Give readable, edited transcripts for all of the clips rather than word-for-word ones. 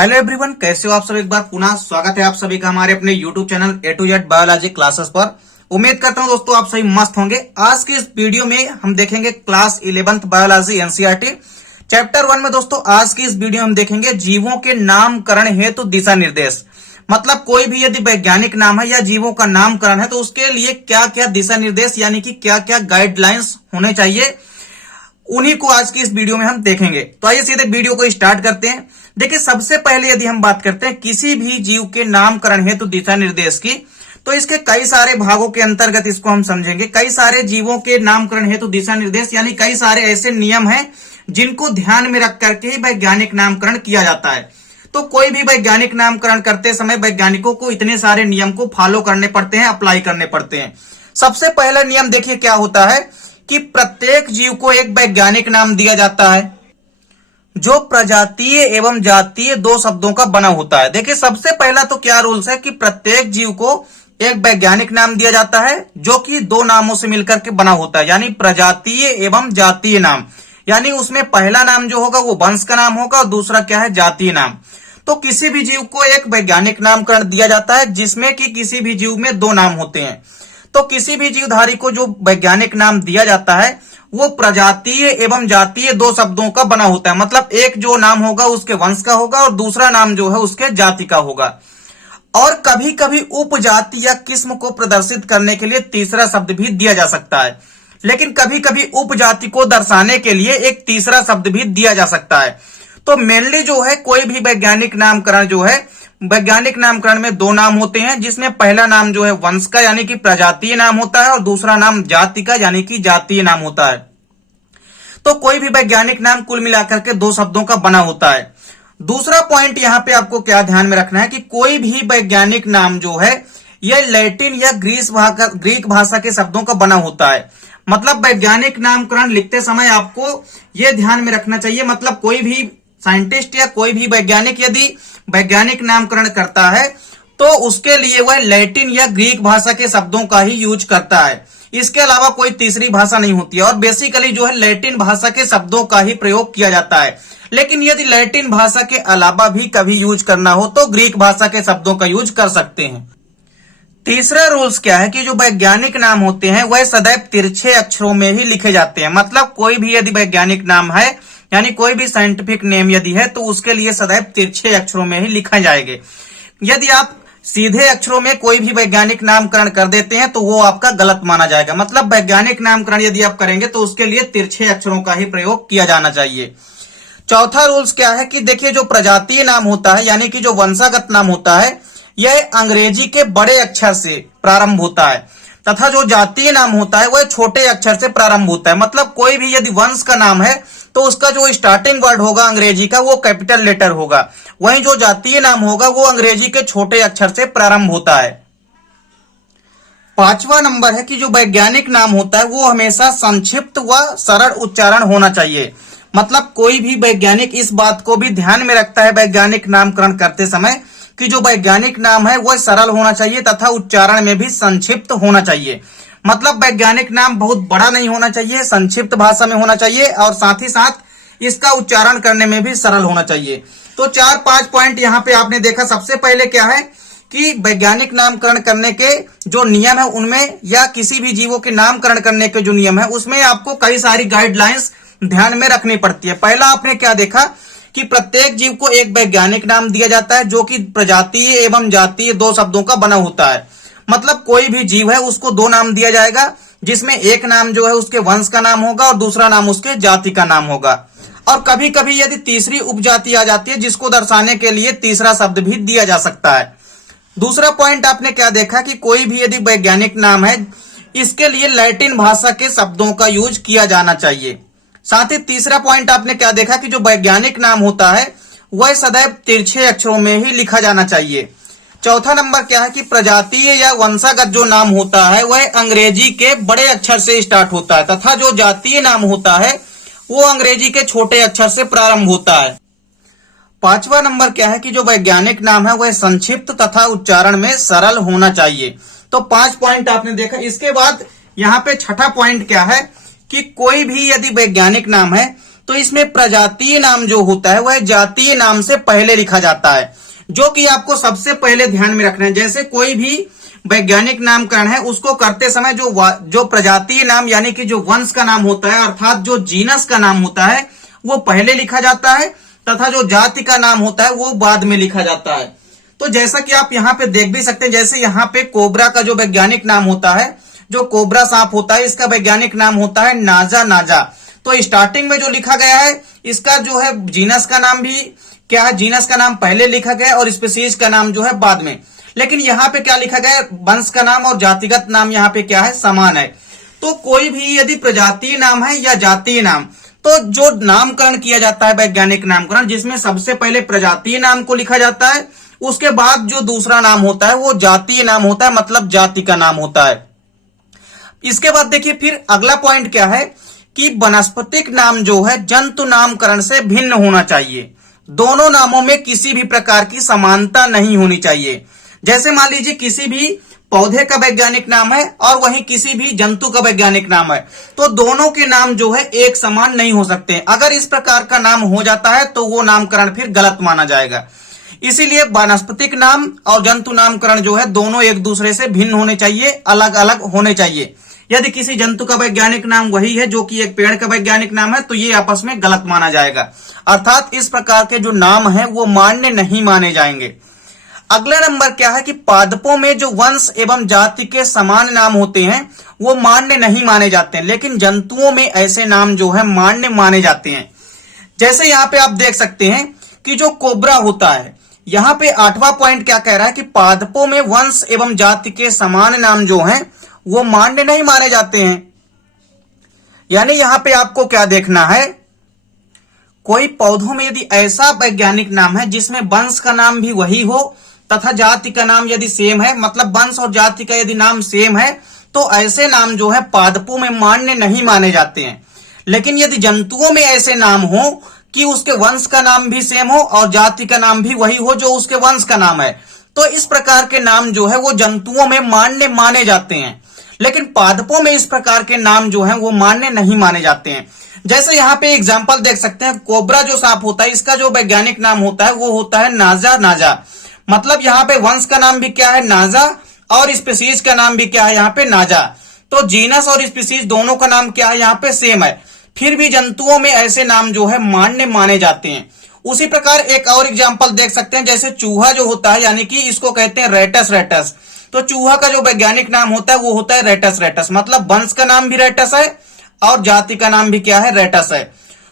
Hello everyone, कैसे हो आप सब। एक बार पुनः स्वागत है आप सभी का हमारे अपने YouTube channel A to Z biology classes पर। उम्मीद करता हूं दोस्तों आप सभी मस्त होंगे। आज के इस वीडियो में हम देखेंगे class 11th biology NCERT chapter 1 में। दोस्तों आज की इस वीडियो में हम देखेंगे जीवों के नामकरण हेतु दिशा निर्देश। मतलब कोई भी यदि वैज्ञानिक नाम है या जीवों का नामकरण है तो उसके लिए क्या क्या दिशा निर्देश यानी कि क्या क्या गाइडलाइंस होने चाहिए, उन्हीं को आज की इस वीडियो में हम देखेंगे। तो आइए सीधे वीडियो को स्टार्ट करते हैं। देखिए, सबसे पहले यदि हम बात करते हैं किसी भी जीव के नामकरण हेतु दिशा निर्देश की, तो इसके कई सारे भागों के अंतर्गत इसको हम समझेंगे। कई सारे जीवों के नामकरण हेतु दिशा निर्देश यानी कई सारे ऐसे नियम हैं जिनको ध्यान में रख करके ही वैज्ञानिक नामकरण किया जाता है। तो कोई भी वैज्ञानिक नामकरण करते समय वैज्ञानिकों को इतने सारे नियम को फॉलो करने पड़ते हैं, अप्लाई करने पड़ते हैं। सबसे पहला नियम देखिए क्या होता है कि प्रत्येक जीव को एक वैज्ञानिक नाम दिया जाता है जो प्रजातीय एवं जातीय दो शब्दों का बना होता है। देखिए, सबसे पहला तो क्या रूल्स है कि प्रत्येक जीव को एक वैज्ञानिक नाम दिया जाता है जो कि दो नामों से मिलकर के बना होता है, यानी प्रजातीय एवं जातीय नाम। यानी उसमें पहला नाम जो होगा वो वंश का नाम होगा और दूसरा क्या है, जातीय नाम। तो किसी भी जीव को एक वैज्ञानिक नामकरण दिया जाता है जिसमें कि किसी भी जीव में दो नाम होते हैं। तो किसी भी जीवधारी को जो वैज्ञानिक नाम दिया जाता है वो प्रजातीय एवं जातीय दो शब्दों का बना होता है। मतलब एक जो नाम होगा उसके वंश का होगा और दूसरा नाम जो है उसके जाति का होगा। और कभी कभी उपजाति या किस्म को प्रदर्शित करने के लिए तीसरा शब्द भी दिया जा सकता है। लेकिन कभी कभी उपजाति को दर्शाने के लिए एक तीसरा शब्द भी दिया जा सकता है। तो मेनली जो है कोई भी वैज्ञानिक नामकरण जो है, वैज्ञानिक नामकरण में दो नाम होते हैं जिसमें पहला नाम जो है वंश का यानी कि प्रजातीय नाम होता है और दूसरा नाम जाति का यानी कि जातीय नाम होता है। तो कोई भी वैज्ञानिक नाम कुल मिलाकर के दो शब्दों का बना होता है। दूसरा पॉइंट यहाँ पे आपको क्या ध्यान में रखना है कि कोई भी वैज्ञानिक नाम जो है यह लैटिन या ग्रीक भाषा के शब्दों का बना होता है। मतलब वैज्ञानिक नामकरण लिखते समय आपको यह ध्यान में रखना चाहिए, मतलब कोई भी साइंटिस्ट या कोई भी वैज्ञानिक यदि वैज्ञानिक नामकरण करता है तो उसके लिए वह लैटिन या ग्रीक भाषा के शब्दों का ही यूज करता है। इसके अलावा कोई तीसरी भाषा नहीं होती है और बेसिकली जो है लैटिन भाषा के शब्दों का ही प्रयोग किया जाता है। लेकिन यदि लैटिन भाषा के अलावा भी कभी यूज करना हो तो ग्रीक भाषा के शब्दों का यूज कर सकते हैं। तीसरा रूल्स क्या है कि जो वैज्ञानिक नाम होते हैं वह सदैव तिरछे अक्षरों में ही लिखे जाते हैं। मतलब कोई भी यदि वैज्ञानिक नाम है यानी कोई भी साइंटिफिक नेम यदि है तो उसके लिए सदैव तिरछे अक्षरों में ही लिखा जाएंगे। यदि आप सीधे अक्षरों में कोई भी वैज्ञानिक नामकरण कर देते हैं तो वो आपका गलत माना जाएगा। मतलब वैज्ञानिक नामकरण यदि आप करेंगे तो उसके लिए तिरछे अक्षरों का ही प्रयोग किया जाना चाहिए। चौथा रूल्स क्या है कि देखिए, जो प्रजातीय नाम होता है यानी कि जो वंशागत नाम होता है यह अंग्रेजी के बड़े अक्षर से प्रारंभ होता है तथा जो जातीय नाम होता है वह छोटे अक्षर से प्रारंभ होता है। मतलब कोई भी यदि वंश का नाम है तो उसका जो स्टार्टिंग वर्ड होगा अंग्रेजी का वो कैपिटल लेटर होगा, वहीं जो जातीय नाम होगा वो अंग्रेजी के छोटे अक्षर से प्रारंभ होता है। पांचवा नंबर है कि जो वैज्ञानिक नाम होता है वो हमेशा संक्षिप्त व सरल उच्चारण होना चाहिए। मतलब कोई भी वैज्ञानिक इस बात को भी ध्यान में रखता है वैज्ञानिक नामकरण करते समय कि जो वैज्ञानिक नाम है वह सरल होना चाहिए तथा उच्चारण में भी संक्षिप्त होना चाहिए। मतलब वैज्ञानिक नाम बहुत बड़ा नहीं होना चाहिए, संक्षिप्त भाषा में होना चाहिए और साथ ही साथ इसका उच्चारण करने में भी सरल होना चाहिए। तो 4-5 पॉइंट यहाँ पे आपने देखा। सबसे पहले क्या है कि वैज्ञानिक नामकरण करने के जो नियम है उनमें या किसी भी जीवों के नामकरण करने के जो नियम है उसमें आपको कई सारी गाइडलाइंस ध्यान में रखनी पड़ती है। पहला आपने क्या देखा कि प्रत्येक जीव को एक वैज्ञानिक नाम दिया जाता है जो कि प्रजातीय एवं जातीय दो शब्दों का बना होता है। मतलब कोई भी जीव है उसको दो नाम दिया जाएगा जिसमें एक नाम जो है उसके वंश का नाम होगा और दूसरा नाम उसके जाति का नाम होगा। और कभी कभी यदि तीसरी उपजाति आ जाती है जिसको दर्शाने के लिए तीसरा शब्द भी दिया जा सकता है। दूसरा पॉइंट आपने क्या देखा कि कोई भी यदि वैज्ञानिक नाम है इसके लिए लैटिन भाषा के शब्दों का यूज किया जाना चाहिए। साथ ही तीसरा पॉइंट आपने क्या देखा कि जो वैज्ञानिक नाम होता है वह सदैव तिरछे अक्षरों में ही लिखा जाना चाहिए। चौथा नंबर क्या है कि प्रजातीय या वंशागत जो नाम होता है वह अंग्रेजी के बड़े अक्षर से स्टार्ट होता है तथा जो जातीय नाम होता है वो अंग्रेजी के छोटे अक्षर से प्रारंभ होता है। पांचवा नंबर क्या है कि जो वैज्ञानिक नाम है वह संक्षिप्त तथा उच्चारण में सरल होना चाहिए। तो 5 पॉइंट आपने देखा। इसके बाद यहाँ पे छठा पॉइंट क्या है कि कोई भी यदि वैज्ञानिक नाम है तो इसमें प्रजातीय नाम जो होता है वह जातीय नाम से पहले लिखा जाता है, जो कि आपको सबसे पहले ध्यान में रखना है। जैसे कोई भी वैज्ञानिक नामकरण है उसको करते समय जो प्रजातीय नाम यानी कि जो वंश का नाम होता है अर्थात जो जीनस का नाम होता है वो पहले लिखा जाता है तथा जो जाति का नाम होता है वो बाद में लिखा जाता है। तो जैसा कि आप यहाँ पे देख भी सकते हैं, जैसे यहाँ पे कोबरा का जो वैज्ञानिक नाम होता है, जो कोबरा सांप होता है इसका वैज्ञानिक नाम होता है नाजा नाजा। तो स्टार्टिंग में जो लिखा गया है इसका जो है जीनस का नाम भी क्या है, जीनस का नाम पहले लिखा गया और स्पीशीज का नाम जो है बाद में। लेकिन यहाँ पे क्या लिखा गया है, वंश का नाम और जातिगत नाम यहाँ पे क्या है, समान है। तो कोई भी यदि प्रजातीय नाम है या जातीय नाम, तो जो नामकरण किया जाता है वैज्ञानिक नामकरण, जिसमें सबसे पहले प्रजातीय नाम को लिखा जाता है, उसके बाद जो दूसरा नाम होता है वो जातीय नाम होता है, मतलब जाति का नाम होता है। इसके बाद देखिए फिर अगला पॉइंट क्या है कि वनस्पतिक नाम जो है जंतु नामकरण से भिन्न होना चाहिए। दोनों नामों में किसी भी प्रकार की समानता नहीं होनी चाहिए। जैसे मान लीजिए किसी भी पौधे का वैज्ञानिक नाम है और वहीं किसी भी जंतु का वैज्ञानिक नाम है, तो दोनों के नाम जो है एक समान नहीं हो सकते। अगर इस प्रकार का नाम हो जाता है तो वो नामकरण फिर गलत माना जाएगा। इसीलिए वानस्पतिक नाम और जंतु नामकरण जो है दोनों एक दूसरे से भिन्न होने चाहिए, अलग अलग होने चाहिए। यदि किसी जंतु का वैज्ञानिक नाम वही है जो कि एक पेड़ का वैज्ञानिक नाम है, तो ये आपस में गलत माना जाएगा, अर्थात इस प्रकार के जो नाम है वो मान्य नहीं माने जाएंगे। अगला नंबर क्या है कि पादपों में जो वंश एवं जाति के समान नाम होते हैं वो मान्य नहीं माने जाते हैं, लेकिन जंतुओं में ऐसे नाम जो है मान्य माने जाते हैं। जैसे यहाँ पे आप देख सकते हैं कि जो कोबरा होता है, यहाँ पे 8वां पॉइंट क्या कह रहा है कि पादपों में वंश एवं जाति के समान नाम जो हैं वो मान्य नहीं माने जाते हैं। यानी यहाँ पे आपको क्या देखना है, कोई पौधों में यदि ऐसा वैज्ञानिक नाम है जिसमें वंश का नाम भी वही हो तथा जाति का नाम यदि सेम है, मतलब वंश और जाति का यदि नाम सेम है, तो ऐसे नाम जो है पादपों में मान्य नहीं माने जाते हैं। लेकिन यदि जंतुओं में ऐसे नाम हो कि उसके वंश का नाम भी सेम हो और जाति का नाम भी वही हो जो उसके वंश का नाम है, तो इस प्रकार के नाम जो है वो जंतुओं में मान्य माने जाते हैं। लेकिन पादपों में इस प्रकार के नाम जो है वो मान्य नहीं माने जाते हैं। जैसे यहाँ पे एग्जांपल देख सकते हैं, कोबरा जो सांप होता है इसका जो वैज्ञानिक नाम होता है वो होता है नाजा नाजा। मतलब यहाँ पे वंश का नाम भी क्या है, नाजा, और स्पीशीज का नाम भी क्या है, यहाँ पे नाजा। तो जीनस और स्पीशीज दोनों का नाम क्या है, यहाँ पे सेम है। फिर भी जंतुओं में ऐसे नाम जो है मान्य माने जाते हैं। उसी प्रकार एक और एग्जांपल देख सकते हैं, जैसे चूहा जो होता है, यानी कि इसको कहते हैं रेटस रेटस। तो चूहा का जो वैज्ञानिक नाम होता है वो होता है रेटस रेटस, मतलब वंश का नाम भी रेटस है और जाति का नाम भी क्या है, रेटस है।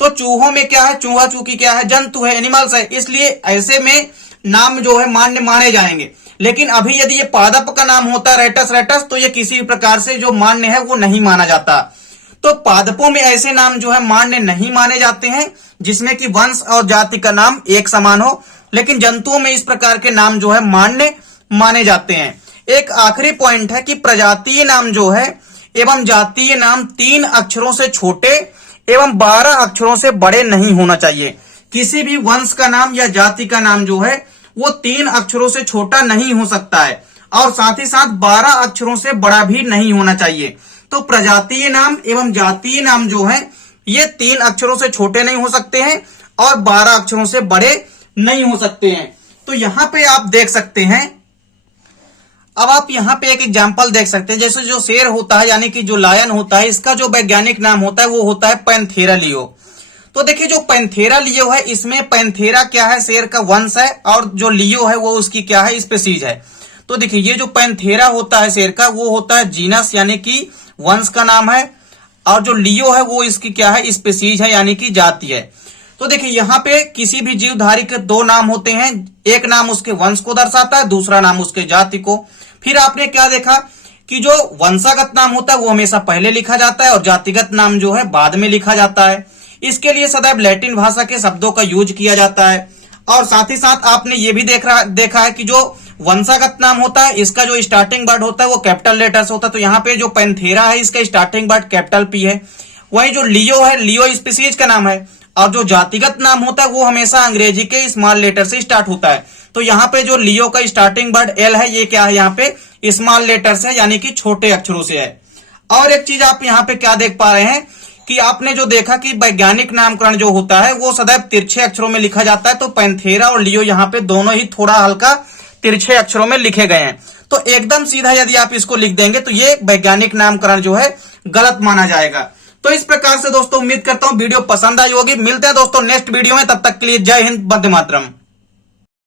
तो चूहों में क्या है, चूहा चूकी क्या है, जंतु है, एनिमल्स है, इसलिए ऐसे में नाम जो है मान्य माने जाएंगे। लेकिन अभी यदि ये पादप का नाम होता है रेटस रेटस, तो ये किसी भी प्रकार से जो मान्य है वो नहीं माना जाता। तो पादपों में ऐसे नाम जो है मान्य नहीं माने जाते हैं जिसमें कि वंश और जाति का नाम एक समान हो, लेकिन जंतुओं में इस प्रकार के नाम जो है मान्य माने जाते हैं। एक आखिरी पॉइंट है कि प्रजातीय नाम जो है एवं जातीय नाम 3 अक्षरों से छोटे एवं 12 अक्षरों से बड़े नहीं होना चाहिए। किसी भी वंश का नाम या जाति का नाम जो है वो 3 अक्षरों से छोटा नहीं हो सकता है और साथ ही साथ 12 अक्षरों से बड़ा भी नहीं होना चाहिए। तो प्रजातीय नाम एवं जातीय नाम जो है ये 3 अक्षरों से छोटे नहीं हो सकते हैं और 12 अक्षरों से बड़े नहीं हो सकते हैं। तो यहां पे आप देख सकते हैं, अब आप यहाँ पे एक एग्जांपल देख सकते हैं, जैसे जो शेर होता है यानी कि जो लायन होता है, इसका जो वैज्ञानिक नाम होता है वो होता है पैंथेरा लियो। तो देखिए जो पैंथेरा लियो है, इसमें पैंथेरा क्या है, शेर का वंश है, और जो लियो है वो उसकी क्या है, स्पीशीज है। तो देखिए ये जो पैंथेरा होता है शेर का, वो होता है जीनस यानी कि वंश का नाम है, और जो लियो है वो इसकी क्या है, स्पीशीज है यानी कि जाति है। तो देखिए यहाँ पे किसी भी जीवधारी के 2 नाम होते हैं, एक नाम उसके वंश को दर्शाता है, दूसरा नाम उसके जाति को। फिर आपने क्या देखा कि जो वंशागत नाम होता है वो हमेशा पहले लिखा जाता है और जातिगत नाम जो है बाद में लिखा जाता है। इसके लिए सदैव लैटिन भाषा के शब्दों का यूज किया जाता है। और साथ ही साथ आपने ये भी देखा है कि जो वंशागत नाम होता है इसका जो स्टार्टिंग वर्ड होता है वो कैपिटल लेटर से होता है। तो यहाँ पे जो पैंथेरा है इसका स्टार्टिंग वर्ड कैपिटल पी है। वही जो लियो है, लियो स्पीशीज का नाम है, और जो जातिगत नाम होता है वो हमेशा अंग्रेजी के स्मॉल लेटर से स्टार्ट होता है। तो यहाँ पे जो लियो का स्टार्टिंग वर्ड एल है, ये क्या है, यहाँ पे स्मॉल लेटर से यानी कि छोटे अक्षरों से है। और एक चीज आप यहाँ पे क्या देख पा रहे हैं कि आपने जो देखा कि वैज्ञानिक नामकरण जो होता है वो सदैव तिरछे अक्षरों में लिखा जाता है, तो पैंथेरा और लियो यहाँ पे दोनों ही थोड़ा हल्का तिरछे अक्षरों में लिखे गए हैं। तो एकदम सीधा यदि आप इसको लिख देंगे तो ये वैज्ञानिक नामकरण जो है गलत माना जाएगा। तो इस प्रकार से दोस्तों उम्मीद करता हूं वीडियो पसंद आई होगी। मिलते हैं दोस्तों नेक्स्ट वीडियो में, तब तक के लिए जय हिंद, वंदे मातरम।